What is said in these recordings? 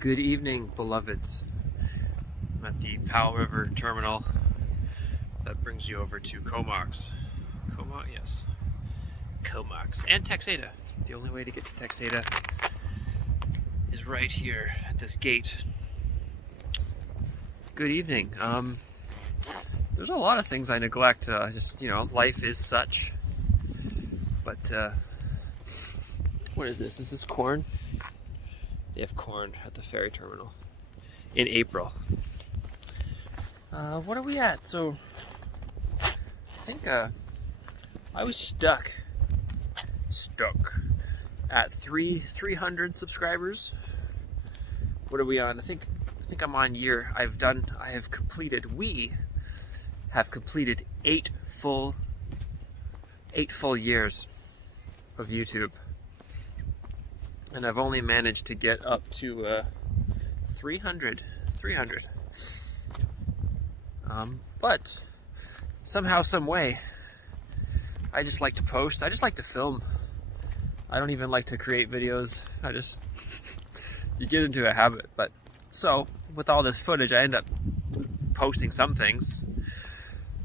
Good evening, beloveds. I'm at the Powell River Terminal that brings you over to Comox. Yes. Comox. And Texada. The only way to get to Texada is right here at this gate. Good evening. There's a lot of things I neglect. Life is such. But, what is this? Is this corn? They have corn at the ferry terminal in April. What are we at? So, I think I was stuck at 300 subscribers. What are we on? I think I'm on year. We have completed 8 full years of YouTube. And I've only managed to get up to 300. But somehow, some way, I just like to post. I just like to film. I don't even like to create videos. You get into a habit. But so with all this footage, I end up posting some things.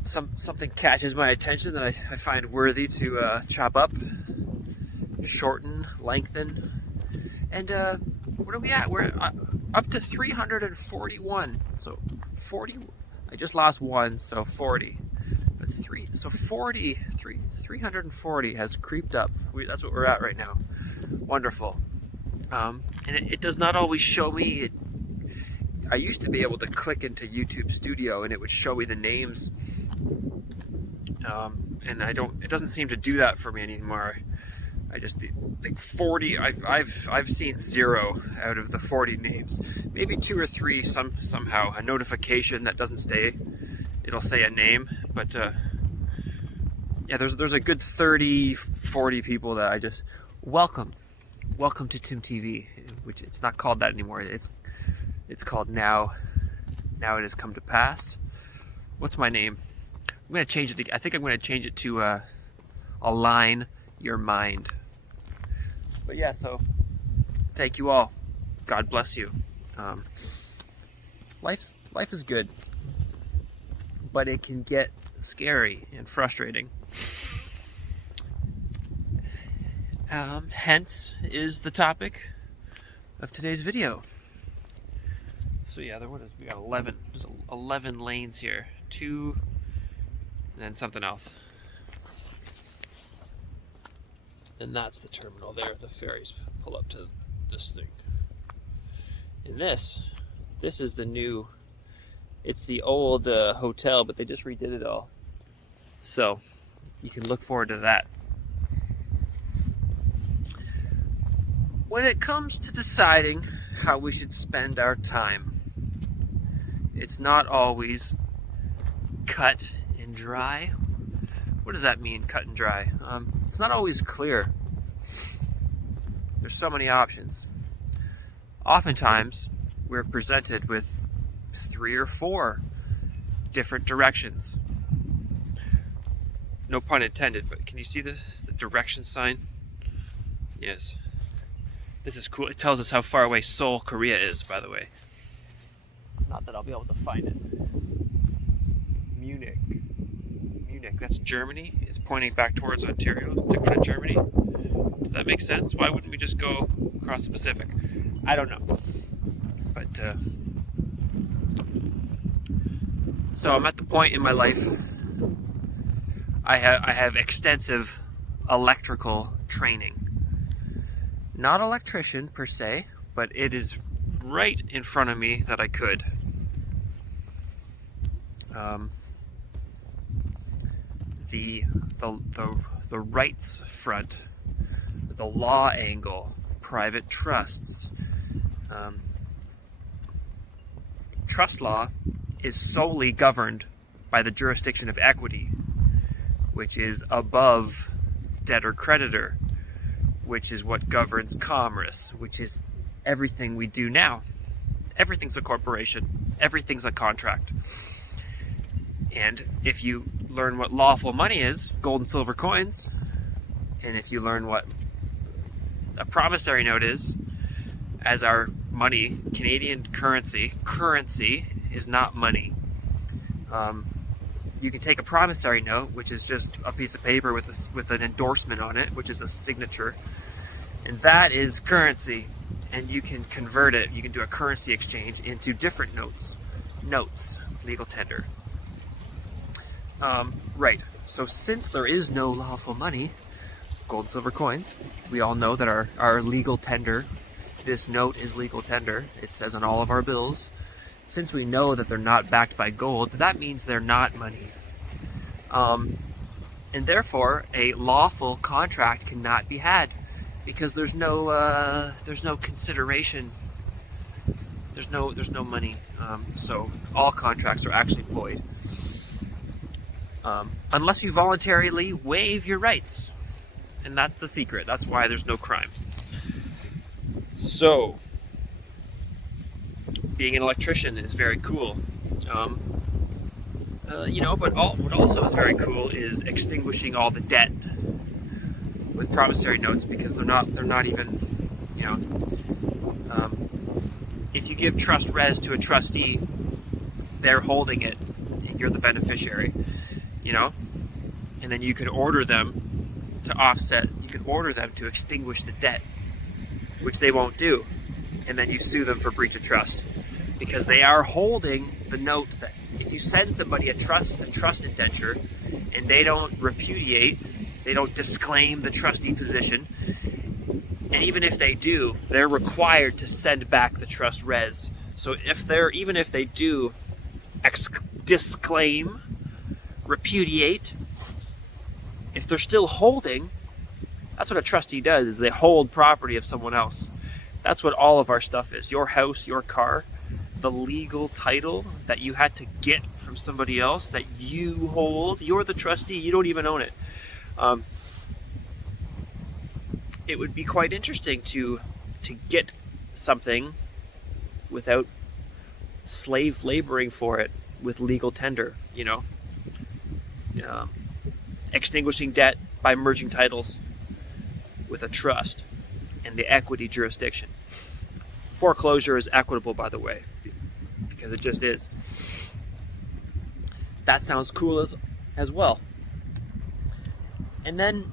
Something catches my attention that I find worthy to chop up, shorten, lengthen. And what are we at? We're up to 341. So 40. I just lost one, so 40. But 340 has creeped up. That's what we're at right now. Wonderful. And it does not always show me. I used to be able to click into YouTube Studio and it would show me the names. And it doesn't seem to do that for me anymore. I just like 40. I've seen 0 out of the 40 names. Maybe 2 or 3 somehow a notification that doesn't stay. It'll say a name, but yeah, there's a good 30-40 people that I just welcome to Tim TV, which it's not called that anymore. It's called Now It Has Come to Pass. What's my name? I'm gonna change it. I think I'm gonna change it to Align Your Mind. But yeah, so thank you all. God bless you. Life is good, but it can get scary and frustrating. Hence is the topic of today's video. So yeah, we got 11. There's 11 lanes here. 2, and then something else. And that's the terminal there. The ferries pull up to this thing. And this is the new, it's the old hotel, but they just redid it all. So you can look forward to that. When it comes to deciding how we should spend our time, it's not always cut and dry. What does that mean, cut and dry? It's not always clear. There's so many options. Oftentimes, we're presented with 3 or 4 different directions. No pun intended, but can you see the direction sign? Yes. This is cool. It tells us how far away Seoul, Korea is, by the way. Not that I'll be able to find it. Munich, that's Germany. It's pointing back towards Ontario to go to Germany. Does that make sense? Why wouldn't we just go across the Pacific? I don't know. But, so I'm at the point in my life, I have extensive electrical training. Not electrician per se, but it is right in front of me that I could. The rights front, the law angle, private trusts. Trust law is solely governed by the jurisdiction of equity, which is above debtor-creditor, which is what governs commerce, which is everything we do now. Everything's a corporation. Everything's a contract. And if you learn what lawful money is, gold and silver coins, and if you learn what a promissory note is, as our money, Canadian currency is not money. You can take a promissory note, which is just a piece of paper with an endorsement on it, which is a signature, and that is currency. And you can convert it. You can do a currency exchange into different notes, legal tender. Right. So since there is no lawful money, gold and silver coins, we all know that our legal tender, this note is legal tender. It says on all of our bills. Since we know that they're not backed by gold, that means they're not money. And therefore, a lawful contract cannot be had because there's no consideration. There's no money. So all contracts are actually void. Unless you voluntarily waive your rights. And that's the secret. That's why there's no crime. So, being an electrician is very cool. But what also is very cool is extinguishing all the debt with promissory notes, because they're not even, if you give trust res to a trustee, they're holding it and you're the beneficiary, and then you can order them to offset, you can order them to extinguish the debt, which they won't do, and then you sue them for breach of trust, because they are holding the note. That if you send somebody a trust indenture and they don't repudiate, they don't disclaim the trustee position, and even if they do, they're required to send back the trust res. So even if they do disclaim, repudiate, if they're still holding, that's what a trustee does, is they hold property of someone else. That's what all of our stuff is. Your house, your car, the legal title that you had to get from somebody else that you hold, you're the trustee, you don't even own it. It would be quite interesting to get something without slave laboring for it with legal tender, extinguishing debt by merging titles with a trust and the equity jurisdiction. Foreclosure is equitable, by the way, because it just is. That sounds cool as well. And then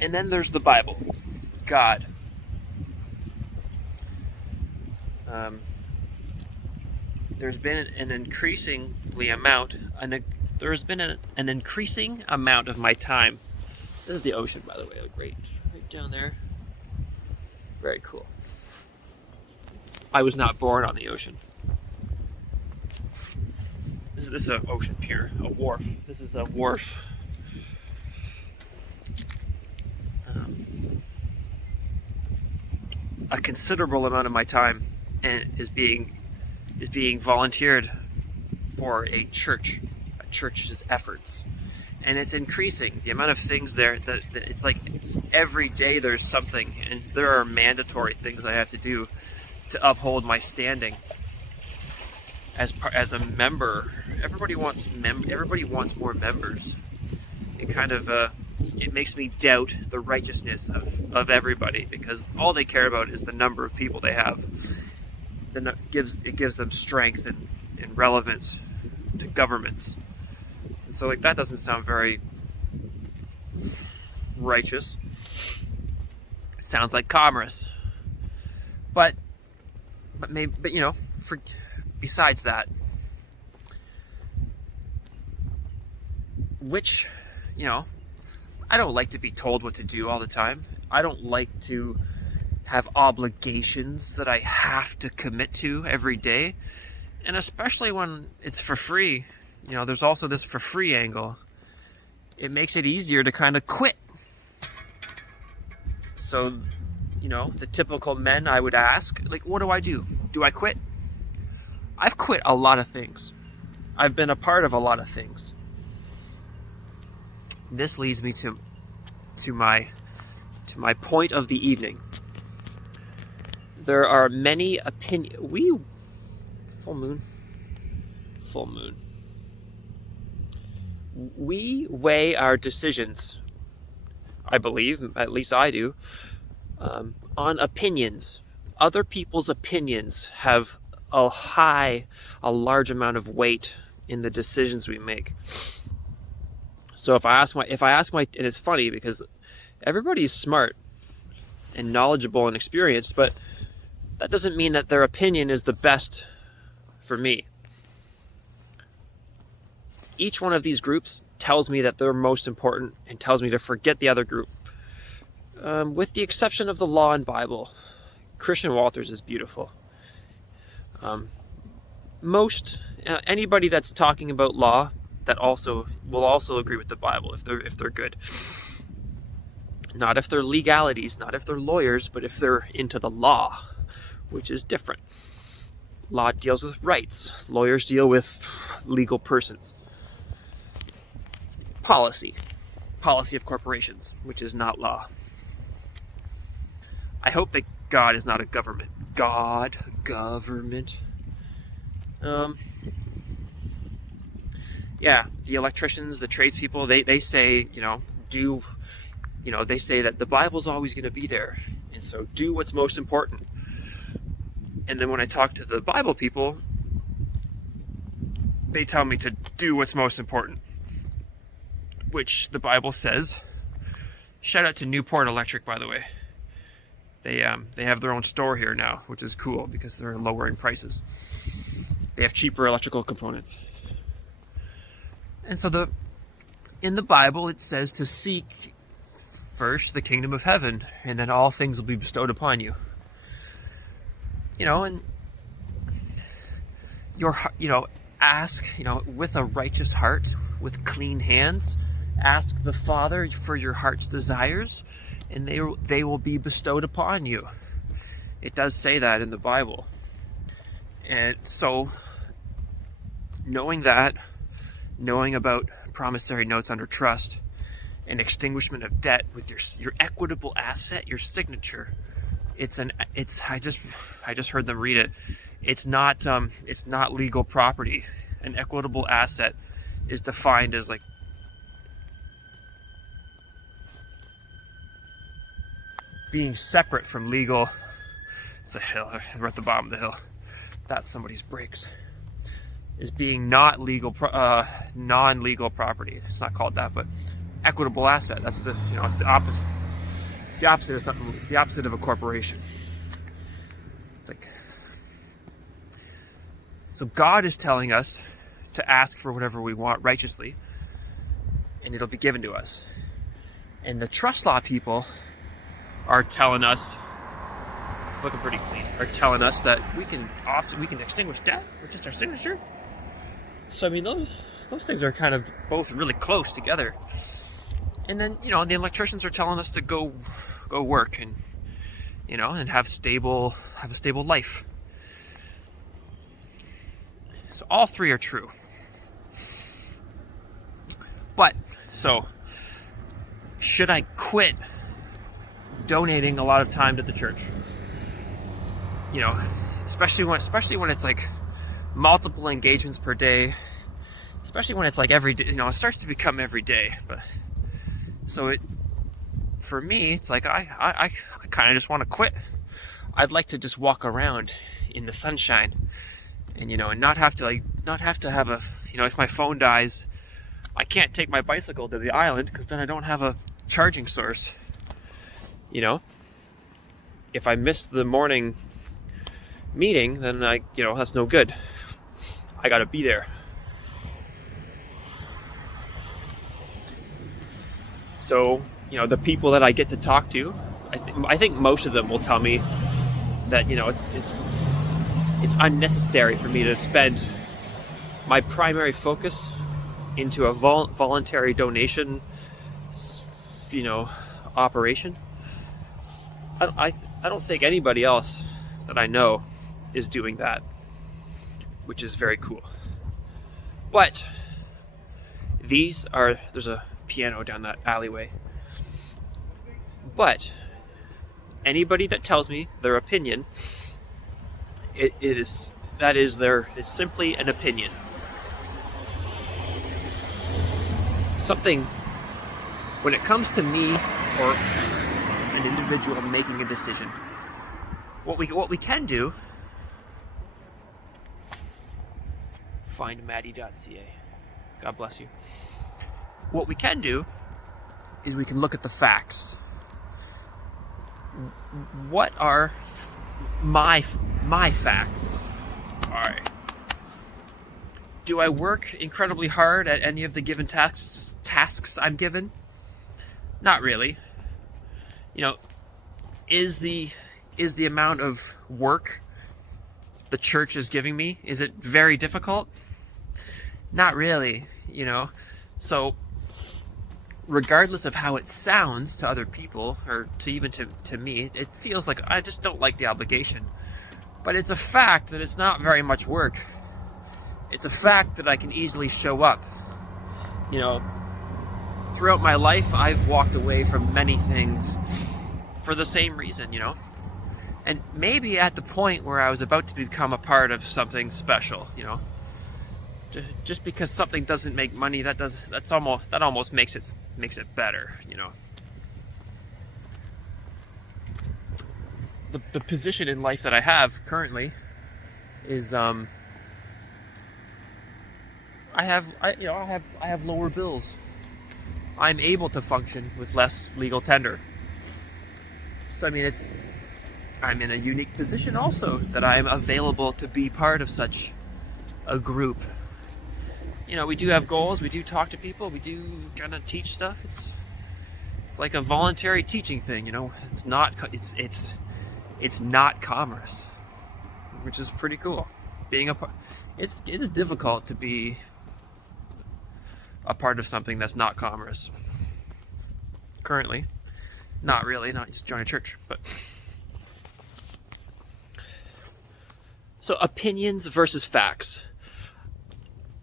there's the Bible, God. There's been an increasing amount of my time. This is the ocean, by the way, right down there. Very cool. I was not born on the ocean. This is an ocean pier, a wharf. This is a wharf. A considerable amount of my time is being volunteered for a church's efforts, and it's increasing. The amount of things there that it's like every day there's something, and there are mandatory things I have to do to uphold my standing as a member. Everybody wants more members. It kind of it makes me doubt the righteousness of everybody, because all they care about is the number of people they have. Then it gives them strength and relevance to governments. And so that doesn't sound very righteous. It sounds like commerce. But besides that, which, I don't like to be told what to do all the time. I don't like to have obligations that I have to commit to every day. And especially when it's for free. There's also this for free angle. It makes it easier to kind of quit. So, the typical men I would ask, what do I do? Do I quit? I've quit a lot of things. I've been a part of a lot of things. This leads me to my point of the evening. There are many opinions. Full moon. We weigh our decisions, I believe, at least I do, on opinions. other people's opinions have a large amount of weight in the decisions we make. So if I ask my, and it's funny because everybody's smart and knowledgeable and experienced, but that doesn't mean that their opinion is the best for me. Each one of these groups tells me that they're most important and tells me to forget the other group. With the exception of the Law and Bible, Christian Walters is beautiful. Anybody that's talking about law that will also agree with the Bible if they're good. Not if they're legalities, not if they're lawyers, but if they're into the law, which is different. Law deals with rights. Lawyers deal with legal persons. Policy of corporations, which is not law. I hope that God is not a government. Government. Yeah, the electricians, the tradespeople, they say, they say that the Bible's always going to be there. And so do what's most important. And then when I talk to the Bible people, they tell me to do what's most important, which the Bible says. Shout out to Newport Electric, by the way. They have their own store here now, which is cool because they're lowering prices. They have cheaper electrical components. And so in the Bible, it says to seek first the kingdom of heaven, and then all things will be bestowed upon you. And ask, with a righteous heart, with clean hands, ask the Father for your heart's desires, and they will be bestowed upon you. It does say that in the Bible. And so, knowing about promissory notes under trust and extinguishment of debt with your equitable asset, your signature, I just heard them read it. It's not legal property. An equitable asset is defined as like being separate from legal. It's a hill. We're at the bottom of the hill. That's somebody's brakes. Is being non-legal property. It's not called that, but equitable asset. That's it's the opposite. It's the opposite of something. It's the opposite of a corporation. It's like, so God is telling us to ask for whatever we want righteously, and it'll be given to us. And the trust law people are telling us, looking pretty clean, are telling us that we can extinguish debt with just our signature. So I mean, those things are kind of both really close together. And then the electricians are telling us to go work and and have a stable life. So all three are true. But so should I quit donating a lot of time to the church? Especially when it's like multiple engagements per day, especially when it's like every day, it starts to become every day. But so for me, it's like I kind of just want to quit. I'd like to just walk around in the sunshine and and not have to have a if my phone dies, I can't take my bicycle to the island because then I don't have a charging source. If I miss the morning meeting, then that's no good. I got to be there. So, the people that I get to talk to, I think most of them will tell me that it's unnecessary for me to spend my primary focus into a voluntary donation, operation. I don't think anybody else that I know is doing that, which is very cool. But there's a piano down that alleyway. But anybody that tells me their opinion, it's simply an opinion. Something, when it comes to me or an individual making a decision, what we can do. Findmaddie.ca. God bless you. What we can do is we can look at the facts. What are my facts? All right. Do I work incredibly hard at any of the given tasks I'm given? Not really. You know, is the amount of work the church is giving me, is it very difficult? Not really, you know. So regardless of how it sounds to other people, or to even to me, it feels like I just don't like the obligation. But it's a fact that it's not very much work. It's a fact that I can easily show up. You know, throughout my life, I've walked away from many things for the same reason, you know. And maybe at the point where I was about to become a part of something special, you know. Just because something doesn't make money, that almost makes it better, you know. The position in life that I have currently is I have lower bills. I'm able to function with less legal tender. So I mean, I'm in a unique position also that I'm available to be part of such a group. You know, we do have goals, we do talk to people, we do kind of teach stuff. It's like a voluntary teaching thing, you know. It's not commerce, which is pretty cool. It is difficult to be a part of something that's not commerce. Currently, not really, not just join a church, but so opinions versus facts.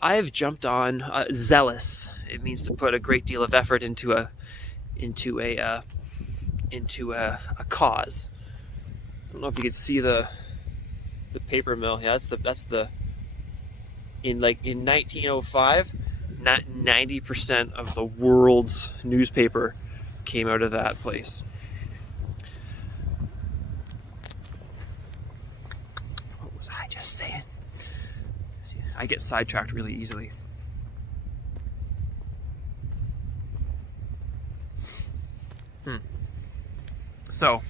I have jumped on zealous. It means to put a great deal of effort into a cause. I don't know if you can see the paper mill. Yeah, that's the in 1905, 90% of the world's newspaper came out of that place. What was I just saying? I get sidetracked really easily. So,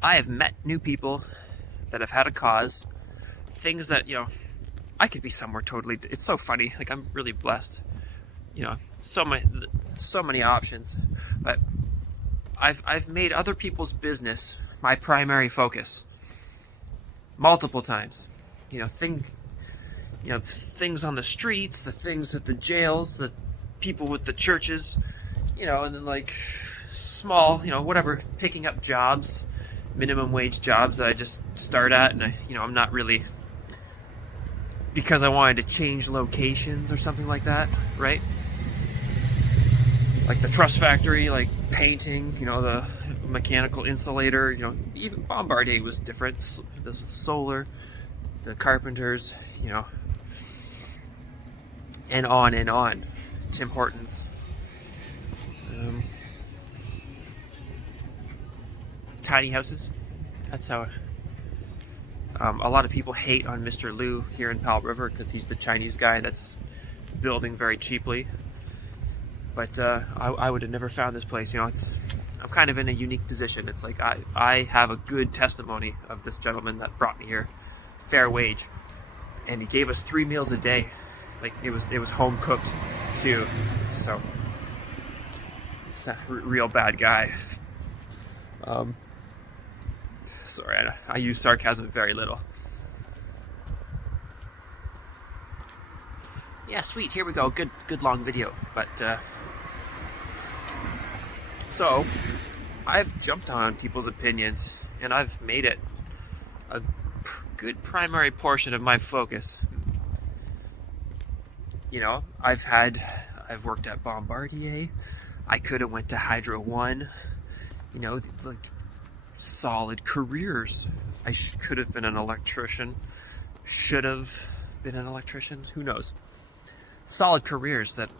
I have met new people that have had a cause, things that, you know, I could be somewhere totally. It's so funny. Like, I'm really blessed. You know, so many options, but I've made other people's business my primary focus. Multiple times, you know, things on the streets, the things at the jails, the people with the churches, you know, and then like small, you know, whatever, picking up jobs, minimum wage jobs that I just start at, and I'm not really, because I wanted to change locations or something like that, right? Like the truss factory, like painting, you know, the mechanical insulator, you know, even Bombardier was different, the solar, the carpenters, you know, and on. Tim Hortons. Tiny houses. That's how a lot of people hate on Mr. Liu here in Powell River because he's the Chinese guy that's building very cheaply. But I would have never found this place. You know, I'm kind of in a unique position. It's like I have a good testimony of this gentleman that brought me here, fair wage, and he gave us 3 meals a day. Like it was home cooked too. So it's a real bad guy. Sorry, I use sarcasm very little. Yeah, sweet. Here we go. Good long video. But so I've jumped on people's opinions, and I've made it a good primary portion of my focus. You know, I've worked at Bombardier. I could have went to Hydro One. You know, like solid careers. I could have been an electrician. Should have been an electrician. Who knows? Solid careers that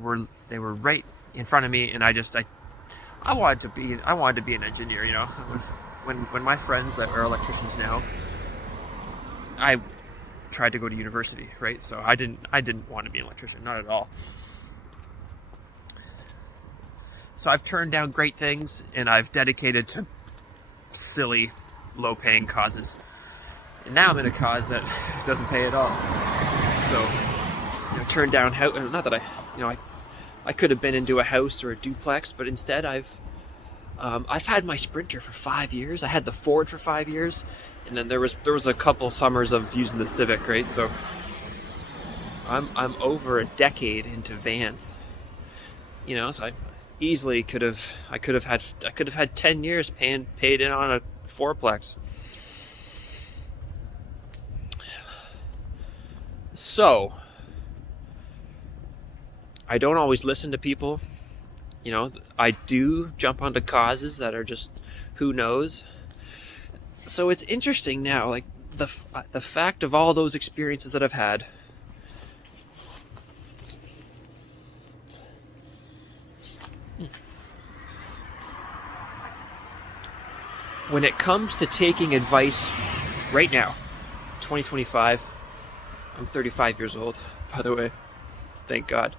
were right in front of me, and I wanted to be an engineer. When my friends that are electricians now, I tried to go to university, right? So I didn't want to be an electrician, not at all. So I've turned down great things, and I've dedicated to silly, low-paying causes. And now I'm in a cause that doesn't pay at all. So, turned down not that I could have been into a house or a duplex, but instead I've had my Sprinter for 5 years. I had the Ford for 5 years, and then there was a couple summers of using the Civic, right? So I'm over a decade into vans. So I easily could have had 10 years paid in on a fourplex. So I don't always listen to people. I do jump onto causes that are just who knows. So it's interesting now, like the fact of all those experiences that I've had. When it comes to taking advice right now, 2025, I'm 35 years old, by the way. Thank God.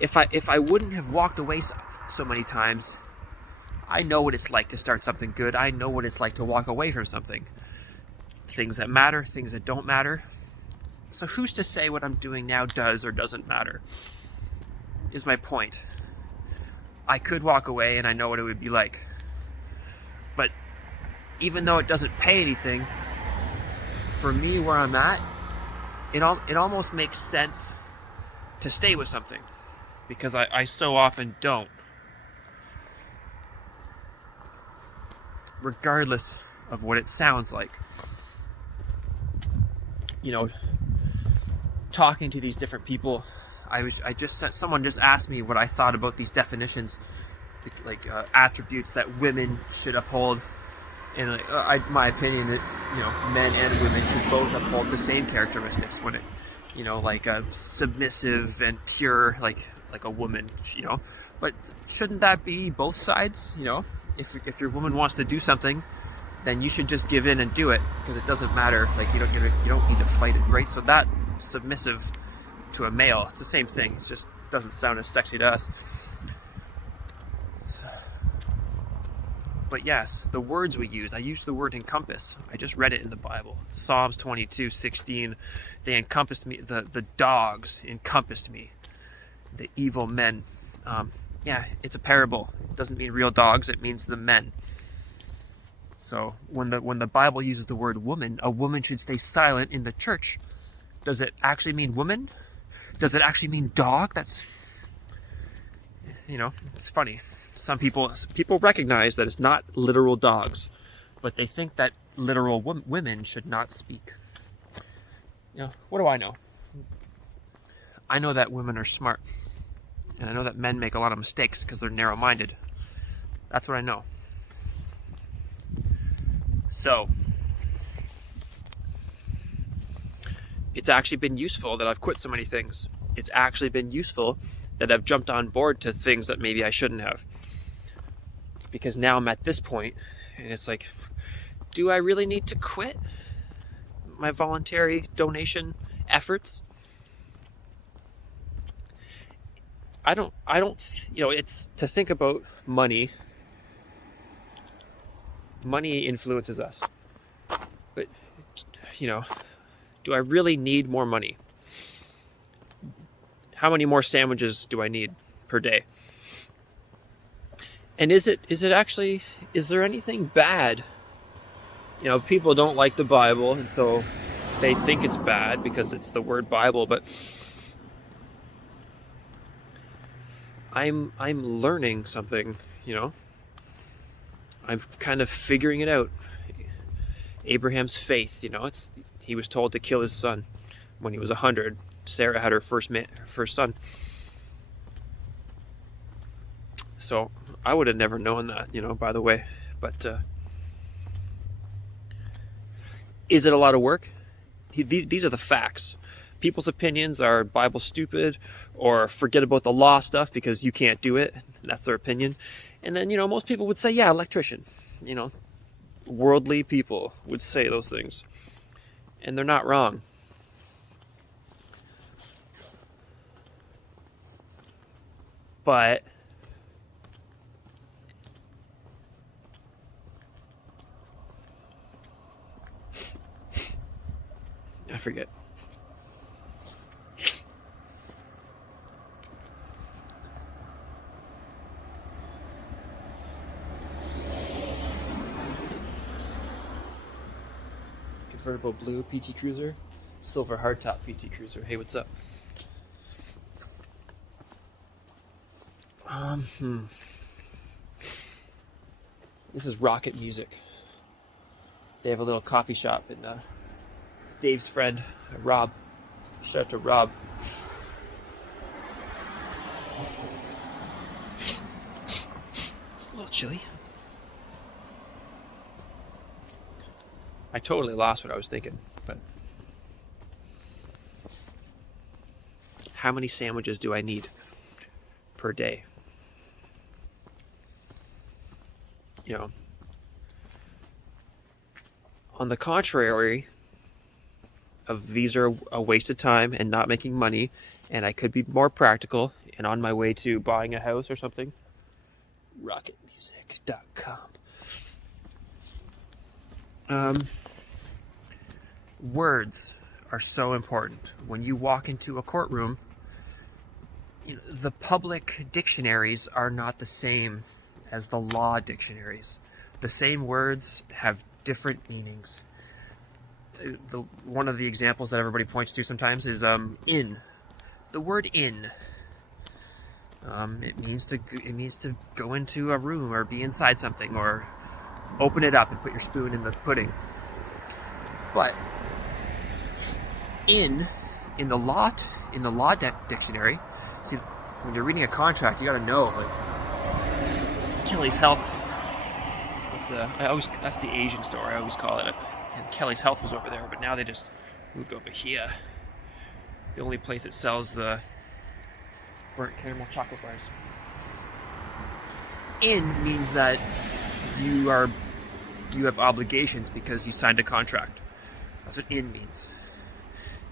If I wouldn't have walked away so many times, I know what it's like to start something good. I know what it's like to walk away from something. Things that matter, things that don't matter. So who's to say what I'm doing now does or doesn't matter? Is my point. I could walk away and I know what it would be like. But even though it doesn't pay anything, for me where I'm at, it almost makes sense to stay with something. Because I so often don't. Regardless of what it sounds like. Talking to these different people, someone just asked me what I thought about these definitions, like attributes that women should uphold, and my opinion that men and women should both uphold the same characteristics when it, like submissive and pure, like a woman, but shouldn't that be both sides? If your woman wants to do something, then you should just give in and do it, because it doesn't matter. Like you don't need to fight it, right? So that submissive to a male, it's the same thing. It just doesn't sound as sexy to us. But yes, the words we use. I use the word encompass. I just read it in the Bible. Psalms 22:16. They encompassed me. The dogs encompassed me. The evil men. It's a parable. It doesn't mean real dogs. It means the men. So when the Bible uses the word woman, a woman should stay silent in the church. Does it actually mean woman? Does it actually mean dog? That's, it's funny. Some people recognize that it's not literal dogs, but they think that literal women should not speak. What do I know? I know that women are smart. And I know that men make a lot of mistakes because they're narrow-minded. That's what I know. So, it's actually been useful that I've quit so many things. It's actually been useful that I've jumped on board to things that maybe I shouldn't have. Because now I'm at this point, and it's like, do I really need to quit my voluntary donation efforts? I don't, it's to think about money. Money influences us. But, do I really need more money? How many more sandwiches do I need per day? And is there anything bad? People don't like the Bible, and so they think it's bad because it's the word Bible, but I'm learning something, I'm kind of figuring it out. Abraham's faith, he was told to kill his son when he was 100. Sarah had her first son. So I would have never known that, by the way. But is it a lot of work? These are the facts. people's opinions are Bible stupid, or forget about the law stuff because you can't do it. That's their opinion. And then, most people would say, yeah, electrician. Worldly people would say those things. And they're not wrong. But I forget. Convertible blue PT Cruiser, silver hardtop PT Cruiser. Hey, what's up? This is Rocket Music. They have a little coffee shop, and it's Dave's friend, Rob. Shout out to Rob. It's a little chilly. I totally lost what I was thinking, but how many sandwiches do I need per day? On the contrary of these are a waste of time and not making money, and I could be more practical and on my way to buying a house or something, rocketmusic.com. Words are so important. When you walk into a courtroom, the public dictionaries are not the same as the law dictionaries. The same words have different meanings. One of the examples that everybody points to sometimes is in. The word in. It means to go into a room or be inside something or open it up and put your spoon in the pudding. But in the law dictionary, see, when you're reading a contract, you got to know, like, Kelly's Health. That's the Asian store, I always call it. And Kelly's Health was over there, but now they just moved over here. The only place that sells the burnt caramel chocolate bars. In means that you have obligations because you signed a contract. That's what in means.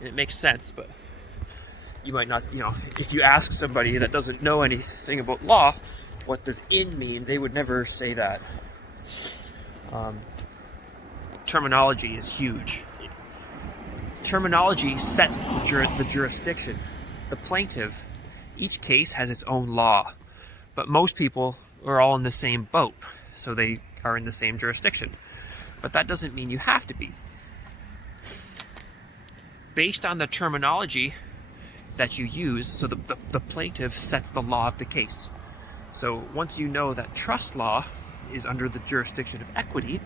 And it makes sense, but you might not, if you ask somebody that doesn't know anything about law, what does in mean, they would never say that. Terminology is huge. Terminology sets the jurisdiction. The plaintiff, each case has its own law, but most people are all in the same boat, so they are in the same jurisdiction. But that doesn't mean you have to be. Based on the terminology that you use, so the plaintiff sets the law of the case. So once you know that trust law is under the jurisdiction of equity,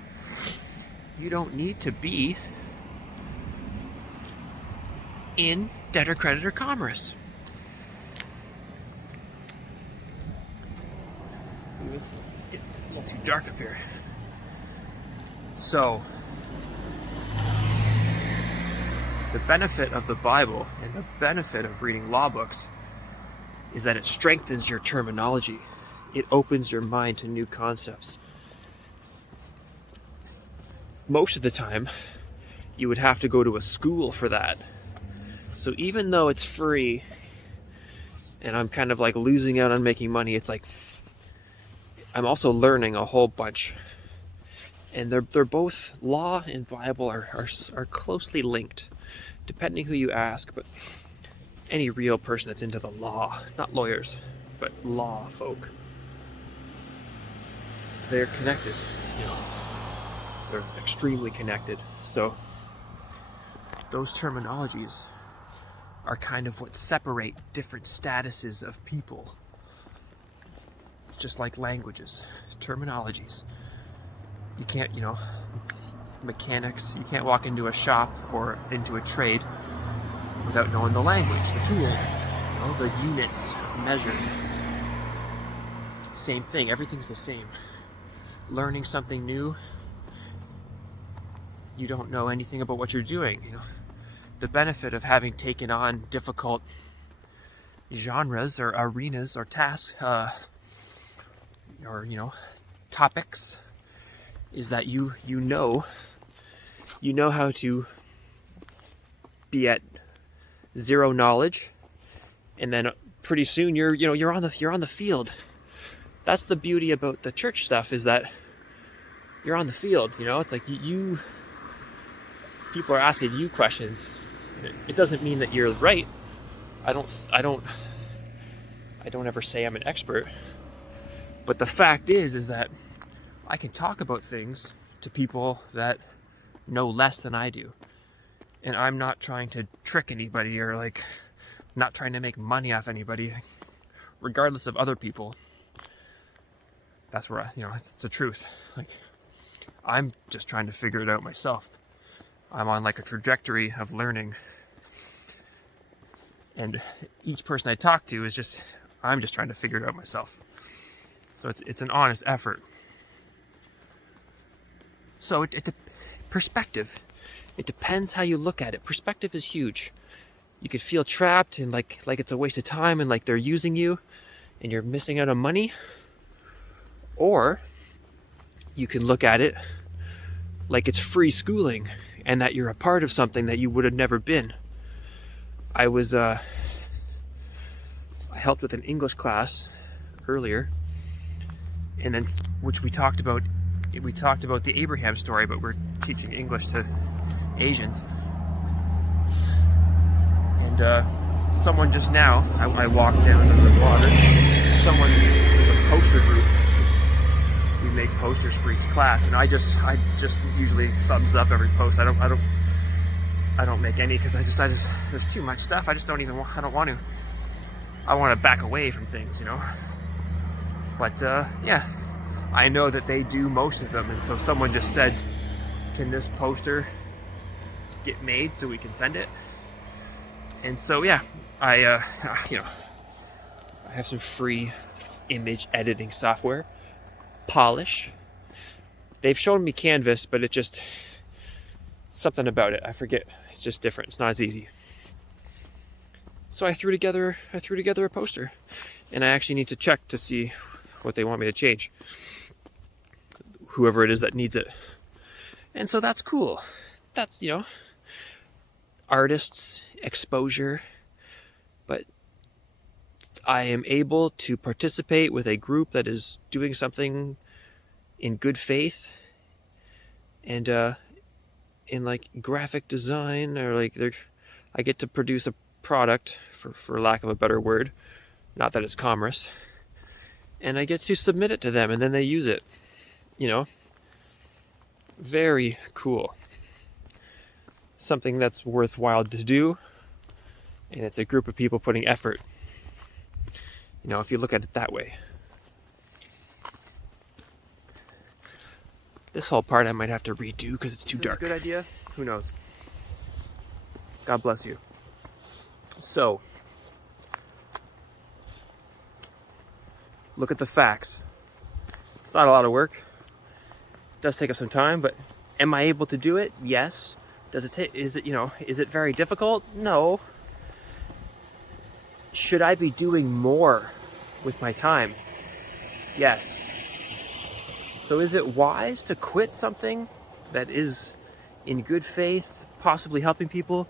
you don't need to be in debtor-creditor commerce. It's a little too dark up here. So, the benefit of the Bible and the benefit of reading law books is that it strengthens your terminology. It opens your mind to new concepts. Most of the time, you would have to go to a school for that. So even though it's free, and I'm kind of like losing out on making money, it's like I'm also learning a whole bunch. And they're both, law and Bible are closely linked, depending who you ask. But any real person that's into the law, not lawyers, but law folk, they're connected. They're extremely connected. So those terminologies are kind of what separate different statuses of people. It's just like languages, terminologies. You can't, mechanics, you can't walk into a shop or into a trade without knowing the language, the tools, the units measured. Same thing, everything's the same. Learning something new, you don't know anything about what you're doing, the benefit of having taken on difficult genres or arenas or tasks, or topics, is that you know how to be at zero knowledge, and then pretty soon you're on the field. That's the beauty about the church stuff, is that you're on the field. It's like you people are asking you questions. It doesn't mean that you're right. I don't ever say I'm an expert, but the fact is that I can talk about things to people that know less than I do, and I'm not trying to trick anybody or like not trying to make money off anybody, regardless of other people. That's where it's the truth. Like, I'm just trying to figure it out myself. I'm on like a trajectory of learning, and each person I talk to I'm just trying to figure it out myself. So it's an honest effort. So it's a perspective. It depends how you look at it. Perspective is huge. You could feel trapped and like it's a waste of time and like they're using you and you're missing out on money. Or you can look at it like it's free schooling and that you're a part of something that you would have never been. I helped with an English class earlier, and then which we talked about the Abraham story, but we're teaching English to Asians. And someone just now, I walked down to the water, someone with a poster group, we make posters for each class, and I just usually thumbs up every post. I don't make any, because I just there's too much stuff. I don't want to. I want to back away from things, But yeah, I know that they do most of them, and so someone just said, "Can this poster get made so we can send it?" And so yeah, I have some free image editing software, Polish. They've shown me Canvas, but it just something about it, I forget. It's just different. It's not as easy. So I threw together a poster, and I actually need to check to see what they want me to change. Whoever it is that needs it. And so that's cool. That's, artists' exposure. But I am able to participate with a group that is doing something in good faith, and in like graphic design, or like I get to produce a product, for lack of a better word, not that it's commerce, and I get to submit it to them, and then they use it. Very cool. Something that's worthwhile to do, and it's a group of people putting effort. If you look at it that way. This whole part I might have to redo because it's too dark. Is this a good idea? Who knows? God bless you. So, look at the facts. It's not a lot of work. It does take up some time, but am I able to do it? Yes. Does it take? Is it very difficult? No. Should I be doing more with my time? Yes. So is it wise to quit something that is in good faith, possibly helping people,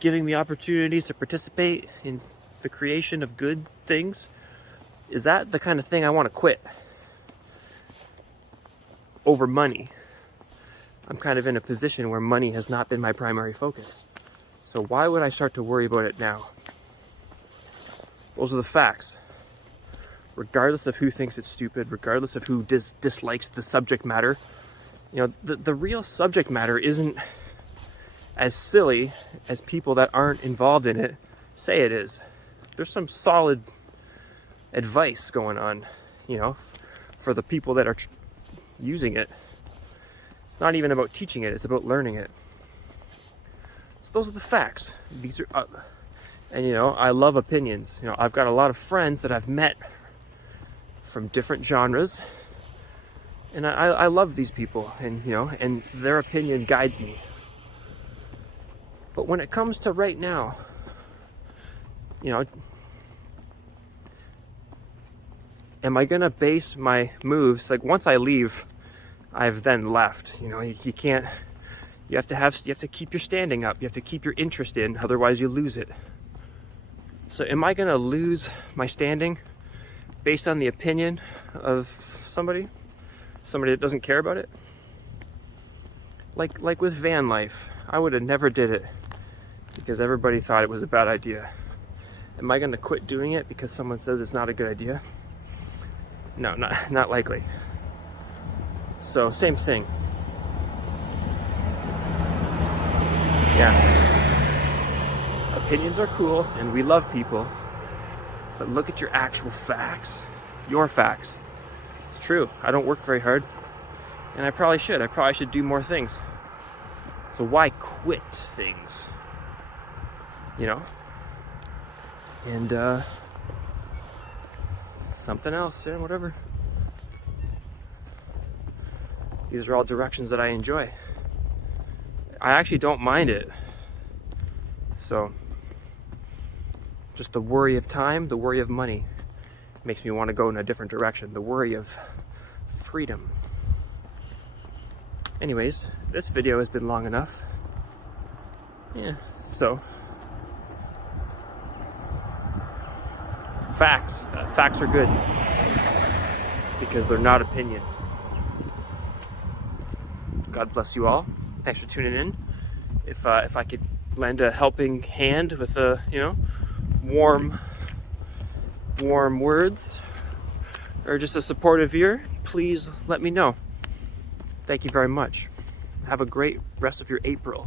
giving me opportunities to participate in the creation of good things? Is that the kind of thing I want to quit over money? I'm kind of in a position where money has not been my primary focus. So why would I start to worry about it now? Those are the facts. Regardless of who thinks it's stupid, regardless of who dislikes the subject matter, the real subject matter isn't as silly as people that aren't involved in it say it is. There's some solid advice going on, for the people that are using it. It's not even about teaching it, it's about learning it. So those are the facts. These are, and I love opinions. I've got a lot of friends that I've met from different genres, and I love these people, and and their opinion guides me. But when it comes to right now, you know, am I gonna base my moves, like once I leave, I've then left. You know, you can't, you have to keep your standing up, you have to keep your interest in, otherwise you lose it. So am I gonna lose my standing based on the opinion of somebody that doesn't care about it? Like with van life, I would have never did it because everybody thought it was a bad idea. Am I gonna quit doing it because someone says it's not a good idea? No, not likely. So same thing. Yeah. Opinions are cool and we love people, but look at your actual facts. Your facts. It's true. I don't work very hard. And I probably should. I probably should do more things. So why quit things? You know? And something else, yeah, whatever. These are all directions that I enjoy. I actually don't mind it. So just the worry of time, the worry of money makes me want to go in a different direction. The worry of freedom. Anyways, this video has been long enough. Yeah, so facts. Facts are good because they're not opinions. God bless you all. Thanks for tuning in. If I could lend a helping hand with warm words or just a supportive ear, please let me know. Thank you very much. Have a great rest of your April.